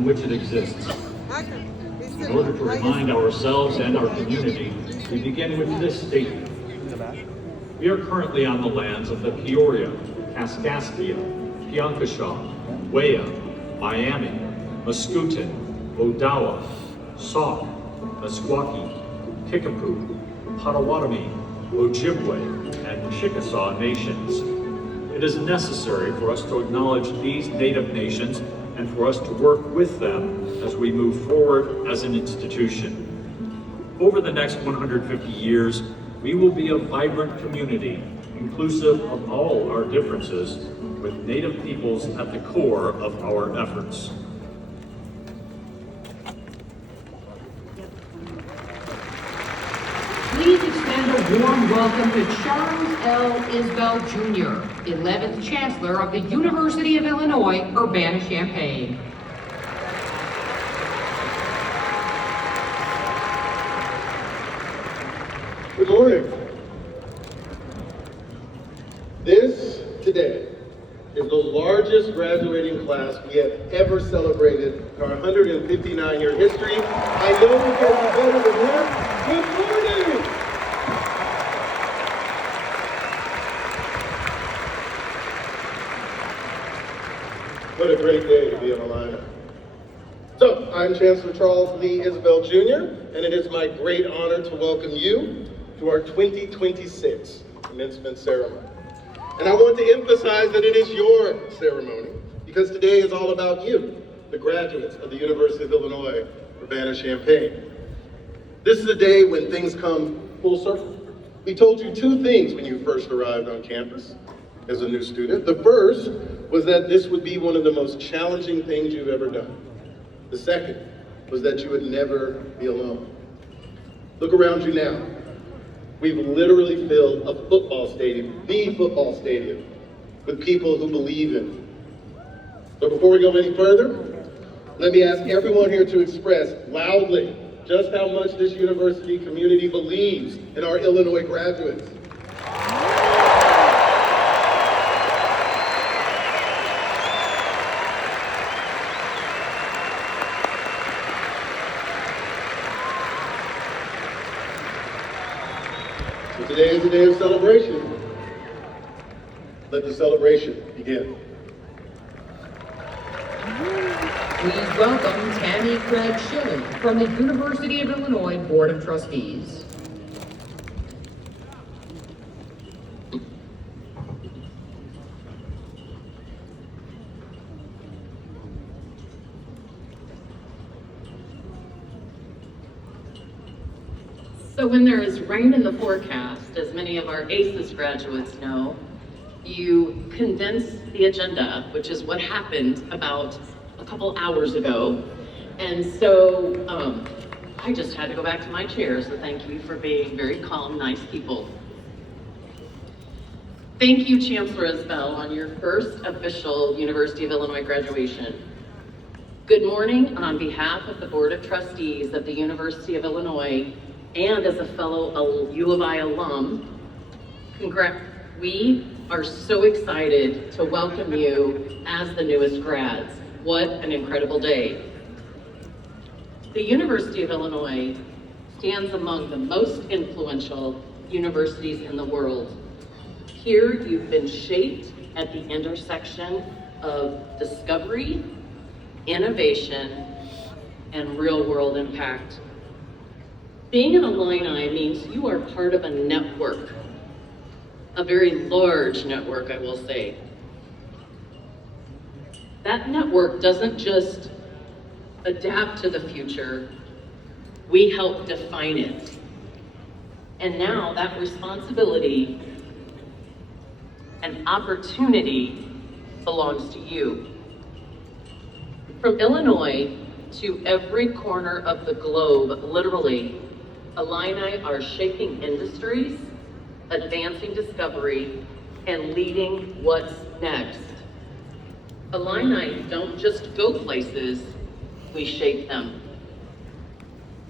in which it exists. In order to remind ourselves and our community, we begin with this statement. We are currently on the lands of the Peoria, Kaskaskia, Piankashaw, Wea, Miami, Mascoutin, Odawa, Sauk, Meskwaki, Kickapoo, Potawatomi, Ojibwe, and Chickasaw nations. It is necessary for us to acknowledge these Native nations and for us to work with them as we move forward as an institution. Over the next 150 years, we will be a vibrant community, inclusive of all our differences, with Native peoples at the core of our efforts. Please extend a warm welcome to Charles L. Isbell Jr., 11th Chancellor of the University of Illinois, Urbana-Champaign. Good morning. This, today, is the largest graduating class we have ever celebrated in our 159-year history. I know it gets better than that. Good morning! What a great day to be in Illini. So, I'm Chancellor Charles Lee Isbell Jr., and it is my great honor to welcome you to our 2026 commencement ceremony. And I want to emphasize that it is your ceremony, because today is all about you, the graduates of the University of Illinois, Urbana-Champaign. This is a day when things come full circle. We told you two things when you first arrived on campus as a new student. The first was that this would be one of the most challenging things you've ever done. The second was that you would never be alone. Look around you now. We've literally filled a football stadium, the football stadium, with people who believe in it. So before we go any further, let me ask everyone here to express loudly just how much this university community believes in our Illinois graduates. Today is a day of celebration. Let the celebration begin. Please welcome Tammy Craig Schilling from the University of Illinois Board of Trustees. So when there is rain in the forecast, as many of our ACES graduates know, you condense the agenda, which is what happened about a couple hours ago. And so I just had to go back to my chair, so thank you for being very calm, nice people. Thank you, Chancellor Isbell, on your first official University of Illinois graduation. Good morning on behalf of the Board of Trustees of the University of Illinois and as a fellow U of I alum, we are so excited to welcome you as the newest grads. What an incredible day. The University of Illinois stands among the most influential universities in the world. Here you've been shaped at the intersection of discovery, innovation, and real-world impact. Being an Illini means you are part of a network, a very large network, I will say. That network doesn't just adapt to the future, we help define it. And now that responsibility and opportunity belongs to you. From Illinois to every corner of the globe, literally, Illini are shaping industries, advancing discovery, and leading what's next. Illini don't just go places, we shape them.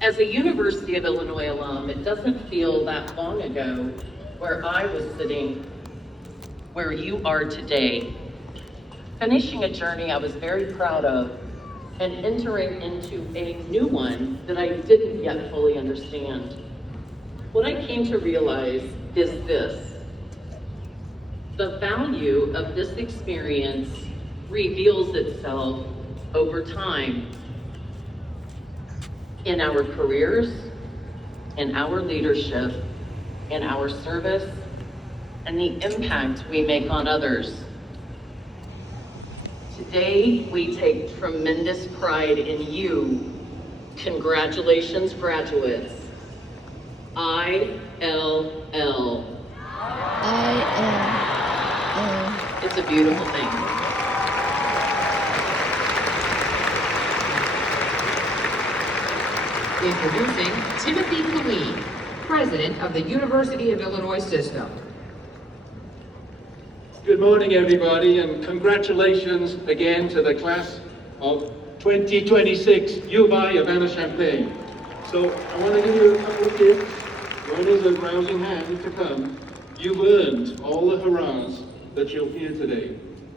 As a University of Illinois alum, it doesn't feel that long ago where I was sitting where you are today, finishing a journey I was very proud of and entering into a new one that I didn't yet fully understand. What I came to realize is this: the value of this experience reveals itself over time in our careers, in our leadership, in our service, and the impact we make on others. Today, we take tremendous pride in you. Congratulations, graduates. ILL. It's a beautiful thing. Introducing Timothy Killeen, President of the University of Illinois System. Good morning, everybody, and congratulations again to the class of 2026 U of I Urbana-Champaign. So I want to give you a couple of gifts. One is a rousing hand to come. You've earned all the hurrahs that you'll hear today,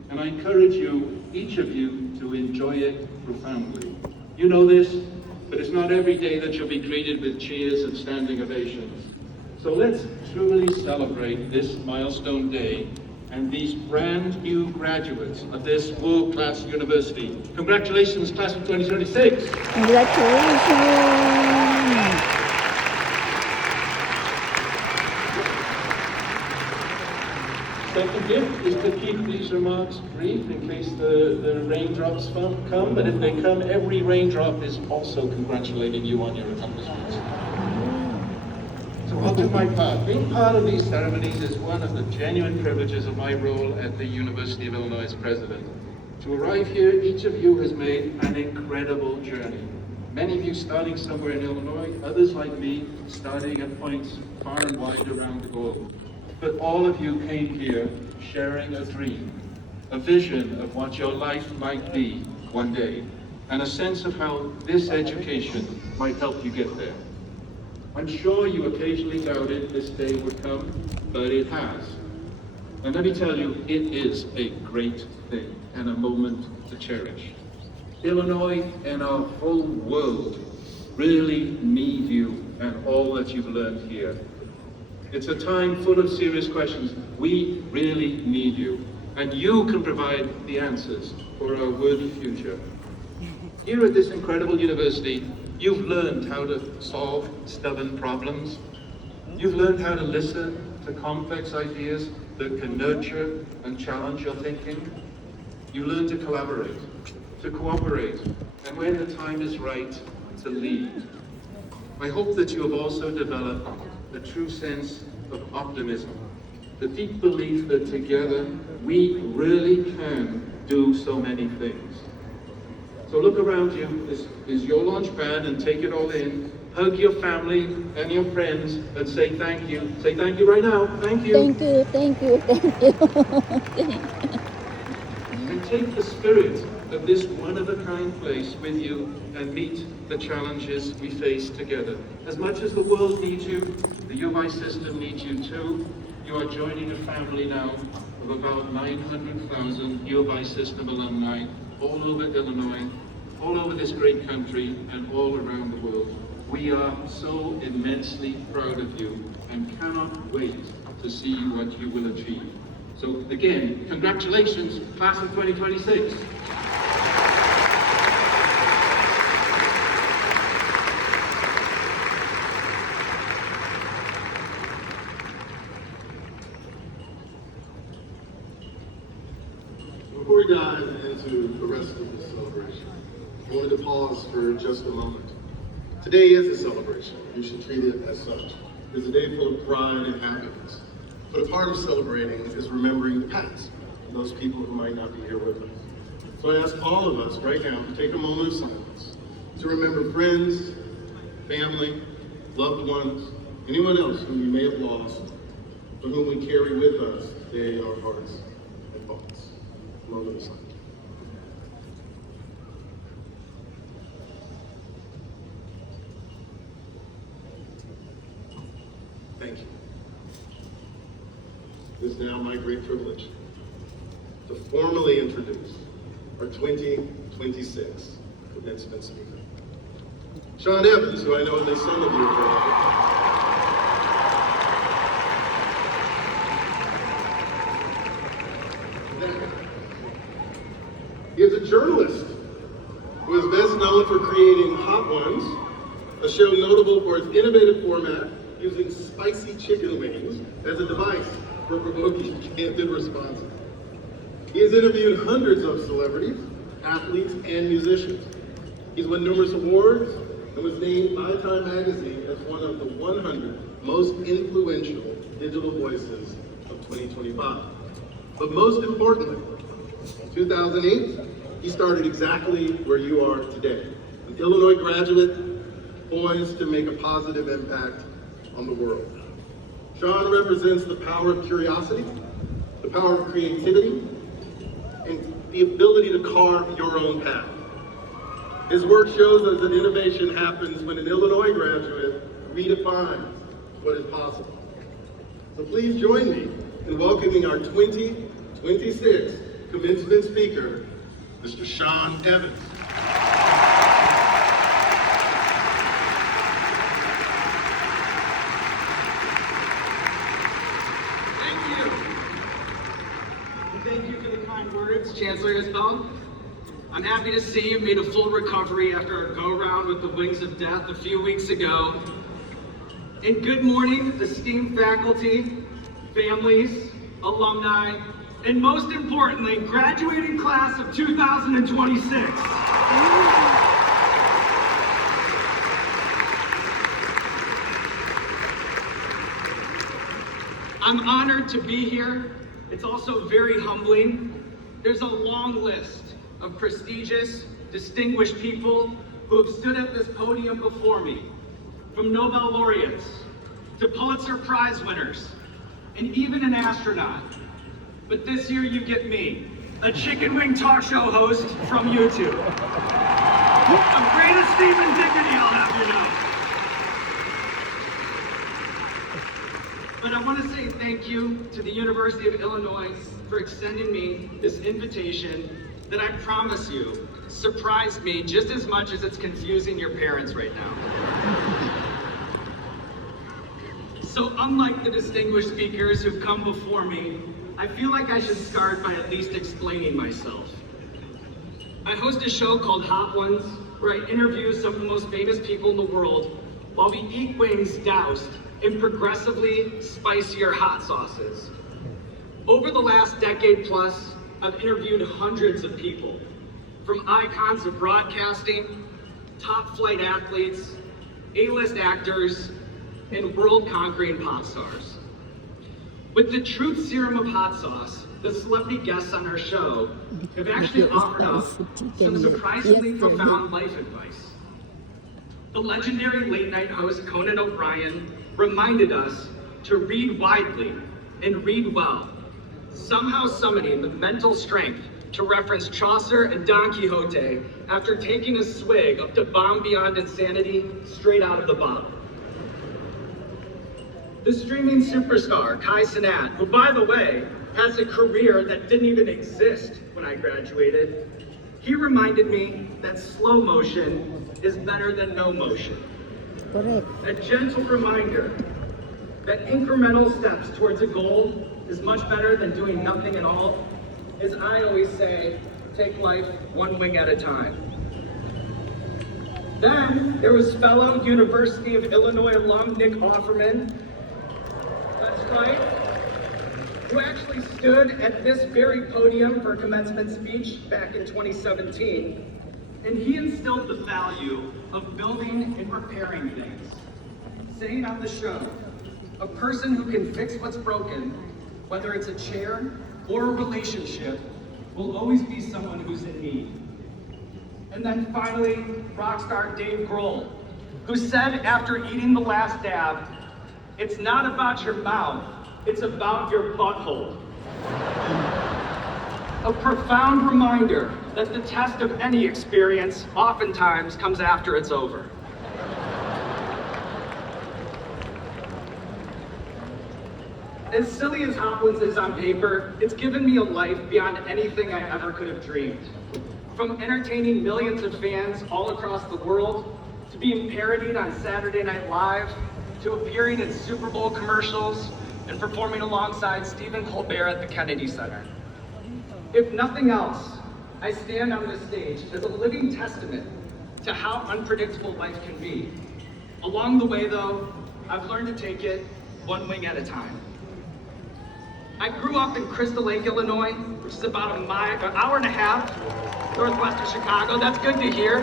and I encourage you, each of you, to enjoy it profoundly. You know this, but it's not every day that you'll be greeted with cheers and standing ovations. So let's truly celebrate this milestone day and these brand new graduates of this world-class university. Congratulations, class of 2026. Congratulations. Second gift is to keep these remarks brief in case the raindrops come, but if they come, every raindrop is also congratulating you on your accomplishments. So I'll do my part. Being part of these ceremonies is one of the genuine privileges of my role at the University of Illinois as president. To arrive here, each of you has made an incredible journey. Many of you starting somewhere in Illinois, others like me starting at points far and wide around the globe. But all of you came here sharing a dream, a vision of what your life might be one day, and a sense of how this education might help you get there. I'm sure you occasionally doubted this day would come, but it has. And let me tell you, it is a great thing and a moment to cherish. Illinois and our whole world really need you and all that you've learned here. It's a time full of serious questions. We really need you, and you can provide the answers for our worthy future. Here at this incredible university, you've learned how to solve stubborn problems. You've learned how to listen to complex ideas that can nurture and challenge your thinking. You learn to collaborate, to cooperate, and when the time is right, to lead. I hope that you have also developed a true sense of optimism, the deep belief that together we really can do so many things. So look around you. This is your launch pad, and take it all in. Hug your family and your friends and say thank you. Say thank you right now. Thank you. Thank you, thank you, thank you. And take the spirit of this one-of-a-kind place with you and meet the challenges we face together. As much as the world needs you, the U of I system needs you too. You are joining a family now of about 900,000 U of I system alumni all over Illinois, all over this great country, and all around the world. We are so immensely proud of you and cannot wait to see what you will achieve. So again, congratulations, class of 2026. Before we dive into the rest of this celebration, I wanted to pause for just a moment. Today is a celebration. You should treat it as such. It's a day full of pride and happiness. But a part of celebrating is remembering the past, those people who might not be here with us. So I ask all of us right now to take a moment of silence to remember friends, family, loved ones, anyone else whom you may have lost, but whom we carry with us today in our hearts and thoughts. A moment of silence. Thank you. It is now my great privilege to formally introduce our 2026 commencement speaker. Sean Evans, who I know at least some of you have heard of. He is a journalist who is best known for creating Hot Ones, a show notable for its innovative format using spicy chicken wings as a device for provoking candid responses. He has interviewed hundreds of celebrities, athletes, and musicians. He's won numerous awards and was named by Time Magazine as one of the 100 most influential digital voices of 2025. But most importantly, in 2008, he started exactly where you are today, an Illinois graduate poised to make a positive impact on the world. Sean represents the power of curiosity, the power of creativity, and the ability to carve your own path. His work shows us that innovation happens when an Illinois graduate redefines what is possible. So please join me in welcoming our 2026 commencement speaker, Mr. Sean Evans. Thank you. And thank you for the kind words, Chancellor Isbell. I'm happy to see you made a full recovery after our go-round with the Wings of Death a few weeks ago. And good morning, esteemed faculty, families, alumni, and most importantly, graduating class of 2026. I'm honored to be here. It's also very humbling. There's a long list of prestigious, distinguished people who have stood at this podium before me, from Nobel laureates to Pulitzer Prize winners, and even an astronaut. But this year you get me, a chicken wing talk show host from YouTube. I'm great as Stephen Dignity, I'll have you know. But I want to say thank you to the University of Illinois for extending me this invitation that I promise you surprised me just as much as it's confusing your parents right now. So unlike the distinguished speakers who've come before me, I feel like I should start by at least explaining myself. I host a show called Hot Ones, where I interview some of the most famous people in the world while we eat wings doused in progressively spicier hot sauces. Over the last decade plus, I've interviewed hundreds of people, from icons of broadcasting, top flight athletes, A-list actors, and world-conquering pop stars. With the truth serum of hot sauce, the celebrity guests on our show have actually offered up some surprisingly profound life advice. The legendary late-night host Conan O'Brien reminded us to read widely and read well, somehow summoning the mental strength to reference Chaucer and Don Quixote after taking a swig of the bomb beyond insanity straight out of the bottle. The streaming superstar Kai Cenat, who by the way, has a career that didn't even exist when I graduated, he reminded me that slow motion is better than no motion. Correct. A gentle reminder that incremental steps towards a goal is much better than doing nothing at all. As I always say, take life one wing at a time. Then there was fellow University of Illinois alum Nick Offerman, that's right, who actually stood at this very podium for a commencement speech back in 2017. And he instilled the value of building and repairing things, saying on the show, a person who can fix what's broken, whether it's a chair or a relationship, will always be someone who's in need. And then finally, rock star Dave Grohl, who said after eating the last dab, it's not about your mouth, it's about your butthole. A profound reminder that the test of any experience oftentimes comes after it's over. As silly as Hot Ones is on paper, it's given me a life beyond anything I ever could have dreamed. From entertaining millions of fans all across the world, to being parodied on Saturday Night Live, to appearing in Super Bowl commercials, and performing alongside Stephen Colbert at the Kennedy Center. If nothing else, I stand on this stage as a living testament to how unpredictable life can be. Along the way, though, I've learned to take it one wing at a time. I grew up in Crystal Lake, Illinois, which is about an hour and a half northwest of Chicago. That's good to hear.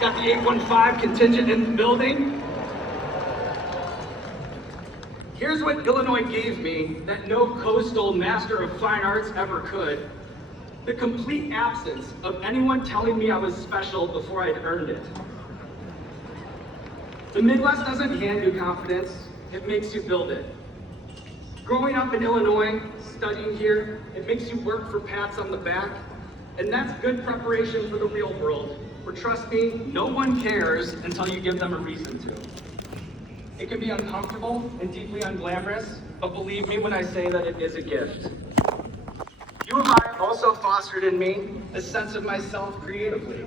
Got the 815 contingent in the building. Here's what Illinois gave me that no coastal master of fine arts ever could: the complete absence of anyone telling me I was special before I'd earned it. The Midwest doesn't hand you confidence, it makes you build it. Growing up in Illinois, studying here, it makes you work for pats on the back, and that's good preparation for the real world, where, trust me, no one cares until you give them a reason to. It can be uncomfortable and deeply unglamorous, but believe me when I say that it is a gift. U of I also fostered in me a sense of myself creatively.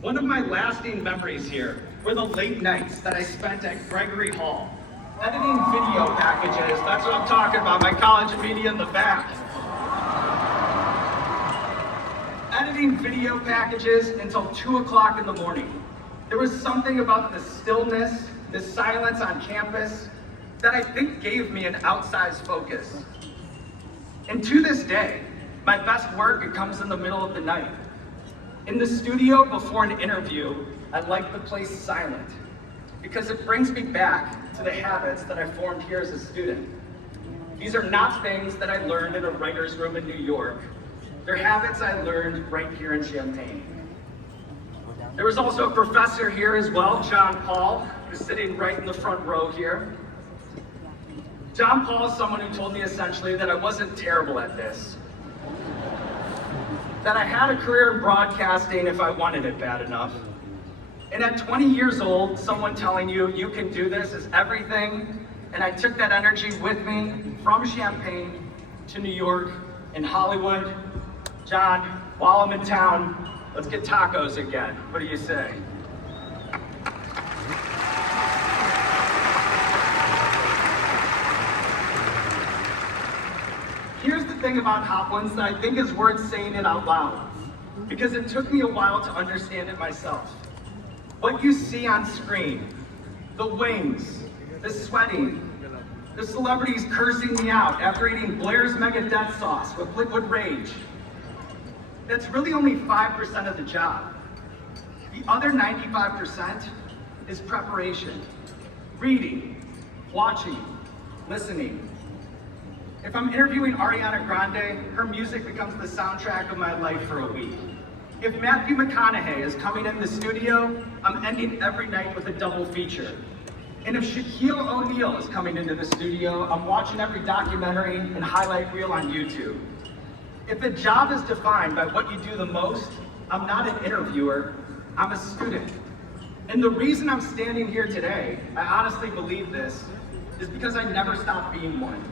One of my lasting memories here were the late nights that I spent at Gregory Hall, editing video packages. That's what I'm talking about, my college of media in the back. Editing video packages until 2 o'clock in the morning. There was something about the stillness, the silence on campus that I think gave me an outsized focus. And to this day, my best work comes in the middle of the night. In the studio before an interview, I like the place silent because it brings me back to the habits that I formed here as a student. These are not things that I learned in a writer's room in New York. They're habits I learned right here in Champaign. There was also a professor here as well, John Paul, who's sitting right in the front row here. John Paul is someone who told me essentially that I wasn't terrible at this. That I had a career in broadcasting if I wanted it bad enough. And at 20 years old, someone telling you, you can do this is everything. And I took that energy with me from Champaign to New York and Hollywood. John, while I'm in town, let's get tacos again. What do you say? Here's the thing about Hot Ones that I think is worth saying it out loud, because it took me a while to understand it myself. What you see on screen, the wings, the sweating, the celebrities cursing me out after eating Blair's Mega Death Sauce with Liquid Rage, that's really only 5% of the job. The other 95% is preparation, reading, watching, listening. If I'm interviewing Ariana Grande, her music becomes the soundtrack of my life for a week. If Matthew McConaughey is coming in the studio, I'm ending every night with a double feature. And if Shaquille O'Neal is coming into the studio, I'm watching every documentary and highlight reel on YouTube. If a job is defined by what you do the most, I'm not an interviewer, I'm a student. And the reason I'm standing here today, I honestly believe this, is because I never stopped being one.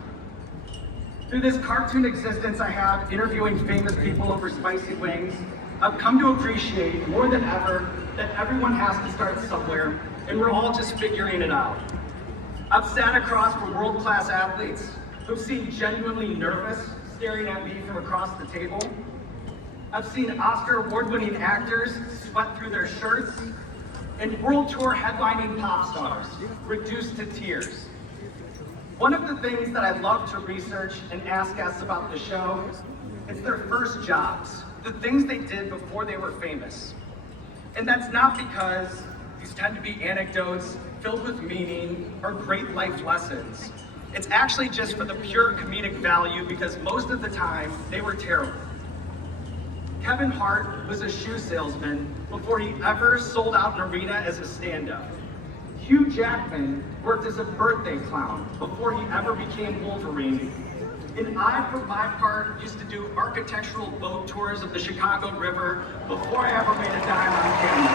Through this cartoon existence I have, interviewing famous people over spicy wings, I've come to appreciate more than ever that everyone has to start somewhere, and we're all just figuring it out. I've sat across from world-class athletes who've seemed genuinely nervous staring at me from across the table. I've seen Oscar award-winning actors sweat through their shirts, and world tour headlining pop stars reduced to tears. One of the things that I love to research and ask guests about the show is their first jobs, the things they did before they were famous. And that's not because these tend to be anecdotes filled with meaning or great life lessons. It's actually just for the pure comedic value, because most of the time they were terrible. Kevin Hart was a shoe salesman before he ever sold out an arena as a stand-up. Hugh Jackman worked as a birthday clown before he ever became Wolverine. And I, for my part, used to do architectural boat tours of the Chicago River before I ever made a dime on camera.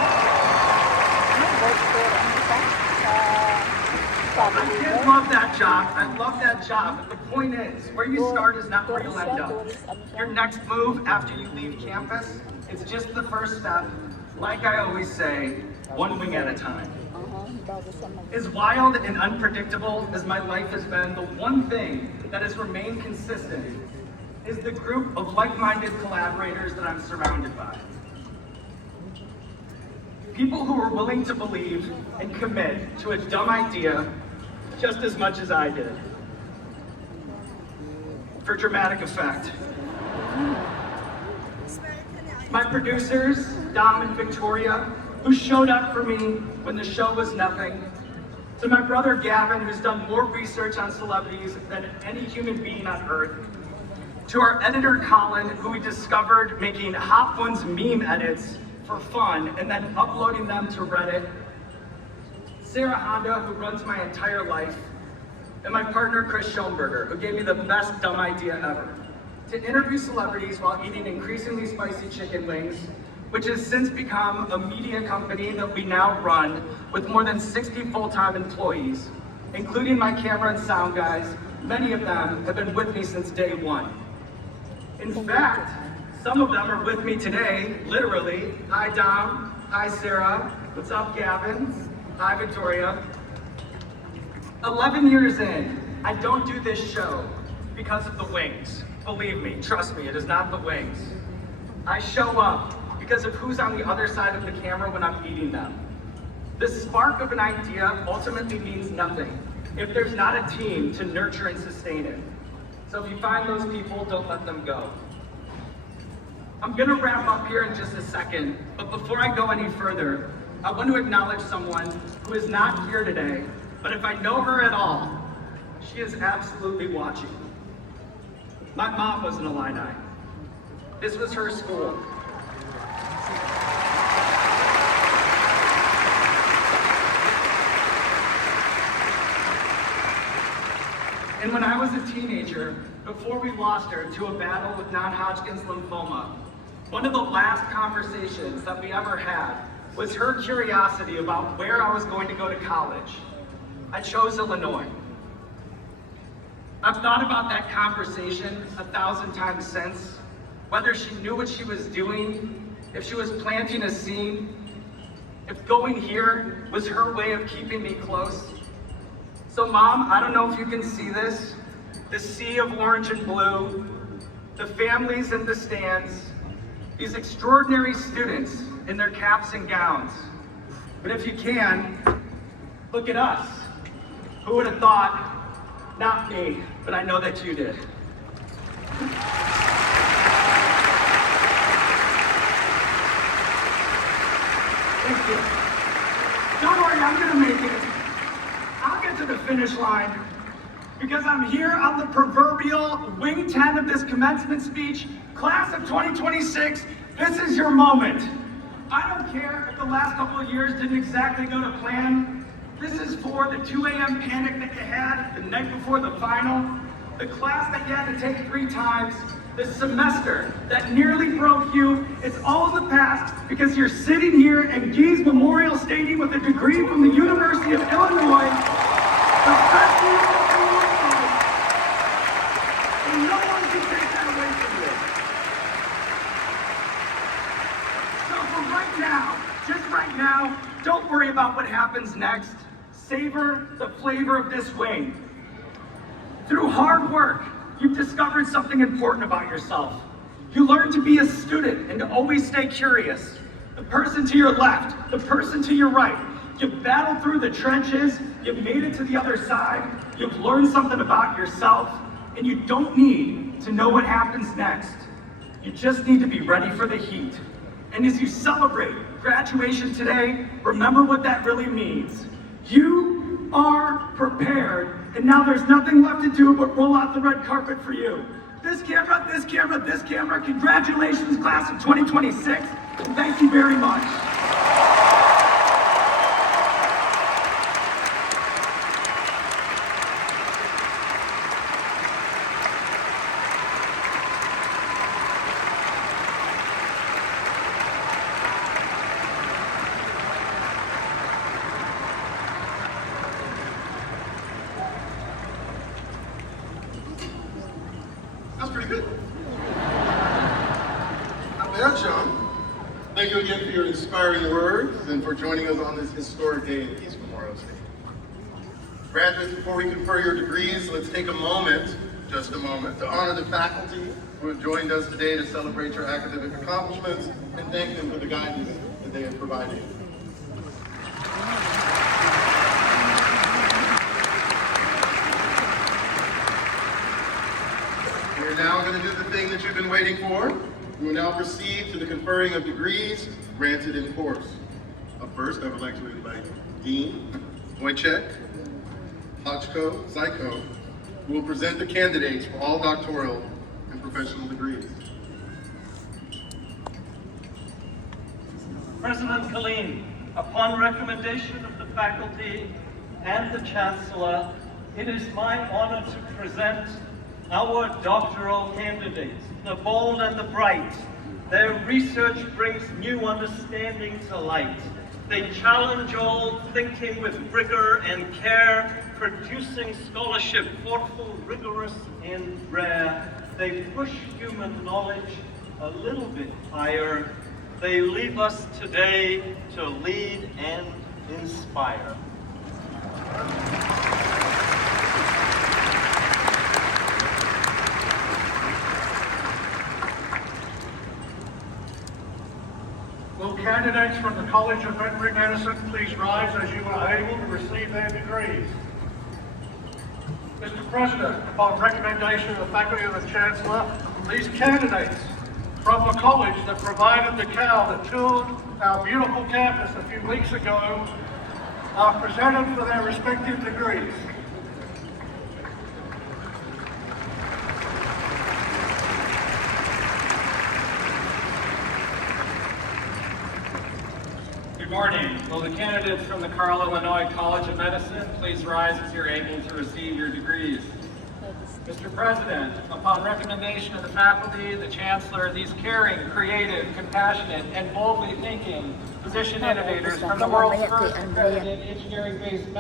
I did love that job. I love that job. But the point is, where you start is not where you'll end up. Your next move after you leave campus It's just the first step. Like I always say, one wing at a time. As wild and unpredictable as my life has been, the one thing that has remained consistent is the group of like-minded collaborators that I'm surrounded by. People who are willing to believe and commit to a dumb idea just as much as I did. For dramatic effect. My producers, Dom and Victoria, who showed up for me when the show was nothing. To my brother Gavin, who's done more research on celebrities than any human being on earth. To our editor Colin, who we discovered making Hot Ones meme edits for fun and then uploading them to Reddit. Sarah Honda, who runs my entire life. And my partner Chris Schoenberger, who gave me the best dumb idea ever. To interview celebrities while eating increasingly spicy chicken wings, which has since become a media company that we now run with more than 60 full-time employees, including my camera and sound guys. Many of them have been with me since day one. In fact, some of them are with me today, literally. Hi Dom, hi Sarah, what's up Gavin, hi Victoria. 11 years in, I don't do this show because of the wings. Believe me, trust me, it is not the wings. I show up because of who's on the other side of the camera when I'm eating them. The spark of an idea ultimately means nothing if there's not a team to nurture and sustain it. So if you find those people, don't let them go. I'm gonna wrap up here in just a second, but before I go any further, I want to acknowledge someone who is not here today, but if I know her at all, she is absolutely watching. My mom was an Illini. This was her school. And when I was a teenager, before we lost her to a battle with non-Hodgkin's lymphoma, one of the last conversations that we ever had was her curiosity about where I was going to go to college. I chose Illinois. I've thought about that conversation 1,000 times since, whether she knew what she was doing, if she was planting a seed, if going here was her way of keeping me close. So Mom, I don't know if you can see this, the sea of orange and blue, the families in the stands, these extraordinary students in their caps and gowns. But if you can, look at us. Who would have thought? Not me, but I know that you did. Thank you. Don't worry, I'm gonna make it. I'll get to the finish line because I'm here on the proverbial wing 10 of this commencement speech. Class of 2026, this is your moment. I don't care if the last couple of years didn't exactly go to plan. This is for the 2 a.m. panic that you had the night before the final, the class that you had to take 3 times, the semester that nearly broke you. It's all in the past because you're sitting here in Gies Memorial Stadium with a degree from the University of Illinois, the best university in the world, and no one can take that away from you. So for right now, just right now, don't worry about what happens next. Savor the flavor of this wing. Through hard work, you've discovered something important about yourself. You learn to be a student and to always stay curious. The person to your left, the person to your right. You've battled through the trenches, you've made it to the other side, you've learned something about yourself, and you don't need to know what happens next. You just need to be ready for the heat. And as you celebrate graduation today, remember what that really means. You are prepared, and now there's nothing left to do but roll out the red carpet for you. This camera, this camera, this camera, congratulations, class of 2026, and thank you very much. That's pretty good. Not bad, Sean. inspiring words and for joining us on this historic day in East Memorial State. Graduates, before we confer your degrees, let's take a moment, just a moment, to honor the faculty who have joined us today to celebrate your academic accomplishments and thank them for the guidance that they have provided. We're now going to do the thing that you've been waiting for. We will now proceed to the conferring of degrees granted in course. Up first, I would like to invite Dean Wojciech Hochko Zyko, who will present the candidates for all doctoral and professional degrees. President Killeen, upon recommendation of the faculty and the Chancellor, it is my honor to present our doctoral candidates, the bold and the bright. Their research brings new understanding to light. They challenge old thinking with rigor and care, producing scholarship thoughtful, rigorous, and rare. They push human knowledge a little bit higher. They leave us today to lead and inspire. Will candidates from the College of Veterinary Medicine please rise as you are able to receive their degrees? Mr. President, upon recommendation of the faculty and the Chancellor, these candidates from the college that provided the cow that toured our beautiful campus a few weeks ago are presented for their respective degrees. Good morning. Will the candidates from the Carle Illinois College of Medicine please rise as you're able to receive your degrees? Mr. President, upon recommendation of the faculty, the Chancellor, these caring, creative, compassionate, and boldly thinking physician innovators from the world's first accredited engineering-based